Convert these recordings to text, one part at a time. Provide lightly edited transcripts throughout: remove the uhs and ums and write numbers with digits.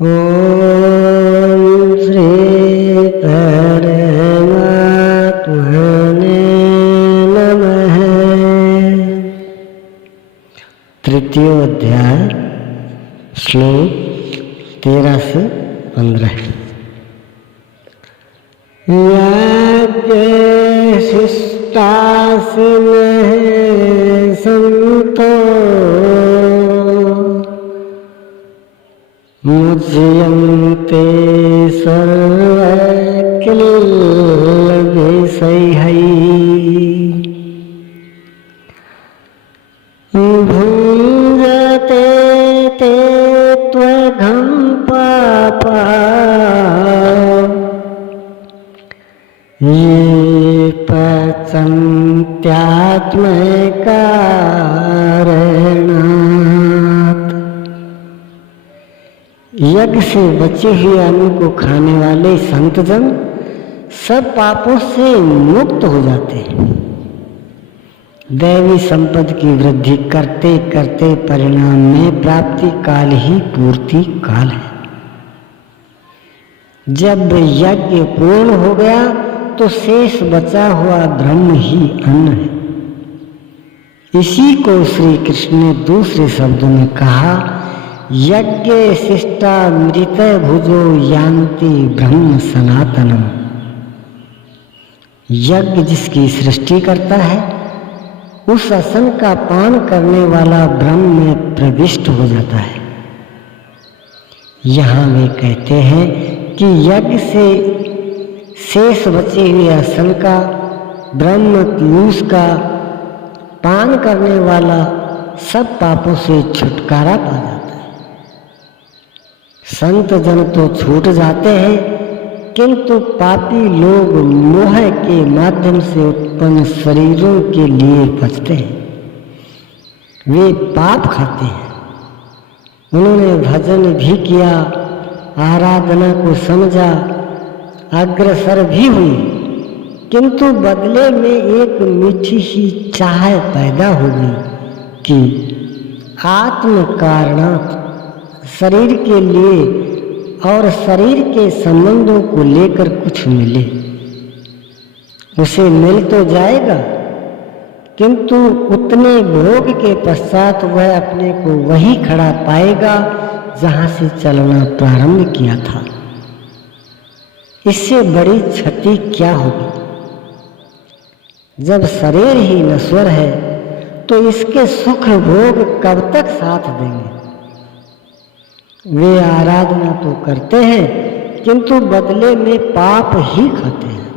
ओम श्री परमात्मने नमः। तृतीय अध्याय श्लोक 13 से 15। याज्ञशिष्टासिनः सन्तो मुच्यन्ते सर्वकिल्बिषैः भुञ्जते ते त्वघं पापा ये पचन्त्यात्मकारणात्। यज्ञ से बचे हुए अन्न को खाने वाले संतजन सब पापों से मुक्त हो जाते हैं। दैवी संपत्ति की वृद्धि करते करते परिणाम में प्राप्ति काल ही पूर्ति काल है। जब यज्ञ पूर्ण हो गया तो शेष बचा हुआ ब्रह्म ही अन्न है। इसी को श्री कृष्ण ने दूसरे शब्दों में कहा, यज्ञ शिष्टा मृत भुजो यान्ति ब्रह्म सनातनम। यज्ञ जिसकी सृष्टि करता है उस असन का पान करने वाला ब्रह्म में प्रविष्ट हो जाता है। यहाँ वे कहते हैं कि यज्ञ से शेष बचे हुए असन का ब्रह्म पीयूष का पान करने वाला सब पापों से छुटकारा पा जाता है। संत जन तो छूट जाते हैं, किंतु पापी लोग मोह के माध्यम से उत्पन्न शरीरों के लिए बचते हैं। वे पाप खाते हैं। उन्होंने भजन भी किया, आराधना को समझा, अग्रसर भी हुई, किंतु बदले में एक मीठी सी चाह पैदा हो गई कि आत्म कारणात् शरीर के लिए और शरीर के संबंधों को लेकर कुछ मिले। उसे मिल तो जाएगा, किंतु उतने भोग के पश्चात वह अपने को वही खड़ा पाएगा जहां से चलना प्रारंभ किया था। इससे बड़ी क्षति क्या होगी? जब शरीर ही नश्वर है तो इसके सुख भोग कब तक साथ देंगे? वे आराधना तो करते हैं, किंतु बदले में पाप ही खाते हैं।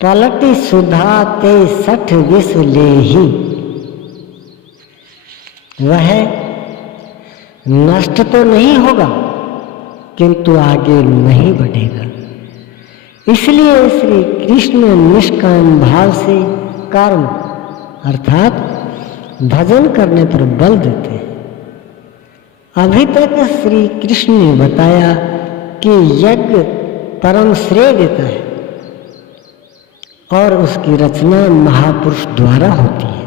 पलटी सुधा ते 60 विष ले ही। वह नष्ट तो नहीं होगा, किंतु आगे नहीं बढ़ेगा। इसलिए श्री कृष्ण निष्काम भाव से कर्म अर्थात भजन करने पर बल देते हैं। अभी तक श्री कृष्ण ने बताया कि यज्ञ परम श्रेय देता है और उसकी रचना महापुरुष द्वारा होती है,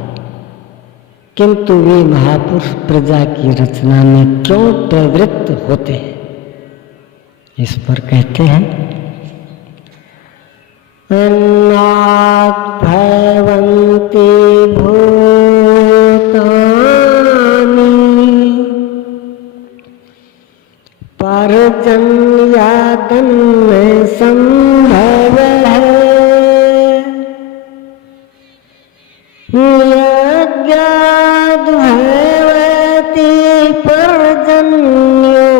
किंतु वे महापुरुष प्रजा की रचना में क्यों प्रवृत्त होते हैं? इस पर कहते हैं, अन्नात् भवन्ति भूतानि पर्जन्यादन्न संभवः यज्ञाद् भवति पर्जन्यो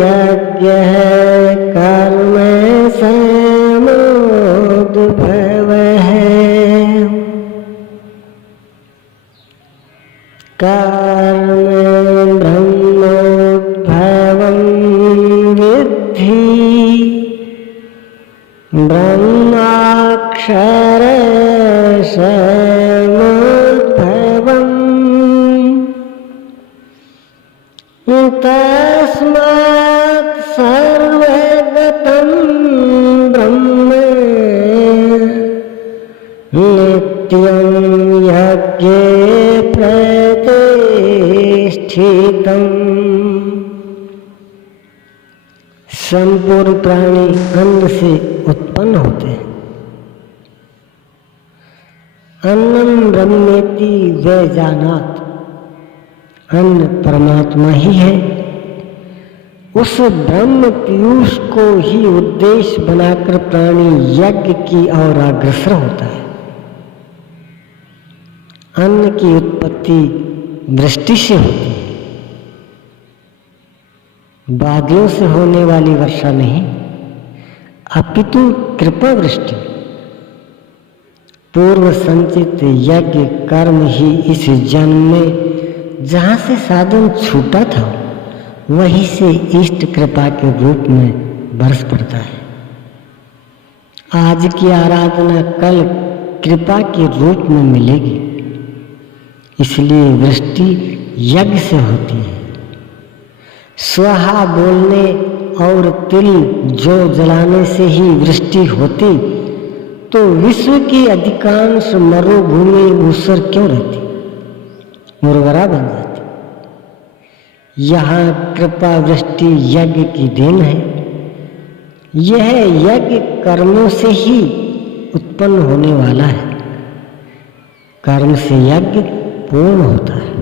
यज्ञः कर्म समोद्भवः। कर्म ब्रह्मोद्भवं विद्धि ब्रह्माक्षरसमुद्भवम् तस्मात् सर्वगतं ब्रह्म नित्यं यज्ञे प्रतिष्ठितम्। क्षेत्रम। संपूर्ण प्राणी अन्न से उत्पन्न होते हैं। अन्नम ब्रह्मेति वैजानात, अन्न परमात्मा ही है। उस ब्रह्म पीयूष को ही उद्देश्य बनाकर प्राणी यज्ञ की ओर अग्रसर होता है। अन्न की उत्पत्ति वृष्टि से होती है, बादलों से होने वाली वर्षा नहीं, अपितु कृपा वृष्टि। पूर्व संचित यज्ञ कर्म ही इस जन्म में जहाँ से साधन छूटा था वहीं से इष्ट कृपा के रूप में बरस पड़ता है। आज की आराधना कल कृपा के रूप में मिलेगी, इसलिए वृष्टि यज्ञ से होती है। स्वाहा बोलने और तिल जो जलाने से ही वृष्टि होती तो विश्व की अधिकांश मरुभूमि ऊसर क्यों रहती, उर्वरा बन जाती। यहाँ कृपा वृष्टि यज्ञ की देन है। यह यज्ञ कर्मों से ही उत्पन्न होने वाला है। कर्म से यज्ञ पूर्ण होता है।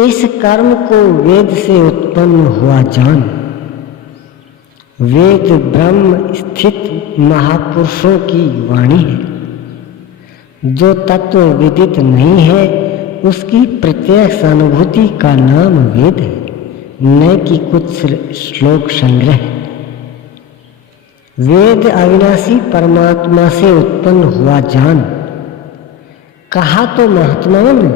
इस कर्म को वेद से उत्पन्न हुआ जान। वेद ब्रह्म स्थित महापुरुषों की वाणी है। जो तत्व विदित नहीं है उसकी प्रत्यक्ष अनुभूति का नाम वेद है, न कि कुछ श्लोक संग्रह। वेद अविनाशी परमात्मा से उत्पन्न हुआ जान। कहा तो महात्माओं ने,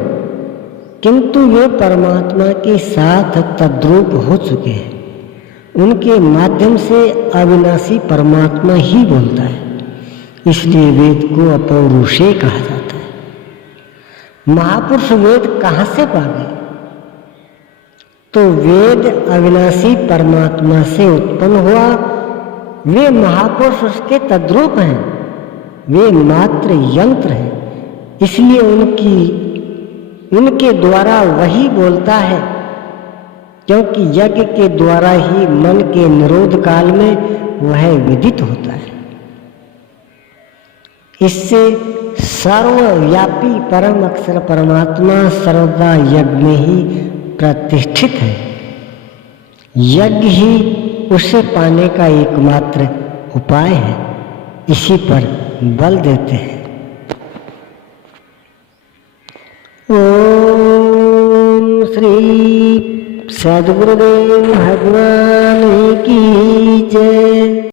किंतु वे परमात्मा के साथ तद्रूप हो चुके हैं। उनके माध्यम से अविनाशी परमात्मा ही बोलता है, इसलिए वेद को अपौरुषेय कहा जाता है। महापुरुष वेद कहाँ से पा गए? तो वेद अविनाशी परमात्मा से उत्पन्न हुआ। वे महापुरुष उसके तद्रूप हैं, वे मात्र यंत्र हैं, इसलिए उनके द्वारा वही बोलता है, क्योंकि यज्ञ के द्वारा ही मन के निरोध काल में वह विदित होता है। इससे सर्वव्यापी परम अक्षर परमात्मा सर्वदा यज्ञ में ही प्रतिष्ठित है। यज्ञ ही उसे पाने का एकमात्र उपाय है। इसी पर बल देते हैं। ओम श्री सद्गुरुदेव भगवान